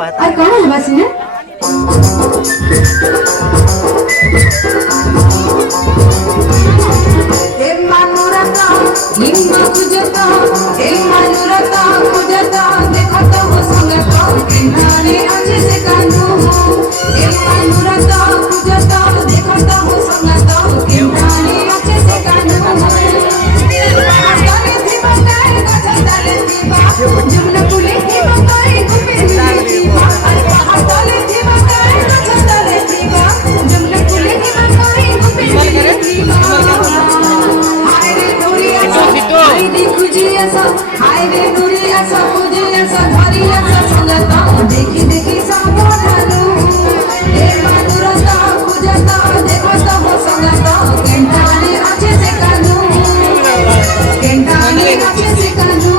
আর কাଣା হবা সিনা हे मानुरता निम्मा पूजता हे मानुरता पूजता देखो तो वो संगता किनारे आचे से कानू हे मानुरता पूजता देखो तो वो संगता किनारे आचे से कानू हस्ताले थी बंगाई गछताले थी बा जमुना कुले थी बंगाई गुपे थी बा हस्ताले थी बंगाई गछताले थी बा जमुना कुले थी बंगाई गुपे थी बा हाय रे दूरी आसा पूजी आसा धरी आसा संगता देखी देखी सामोधानु हे मानुरता पूजता देखो तो हो संगता केंटाने आचे से कानू केंटाने आचे से कानू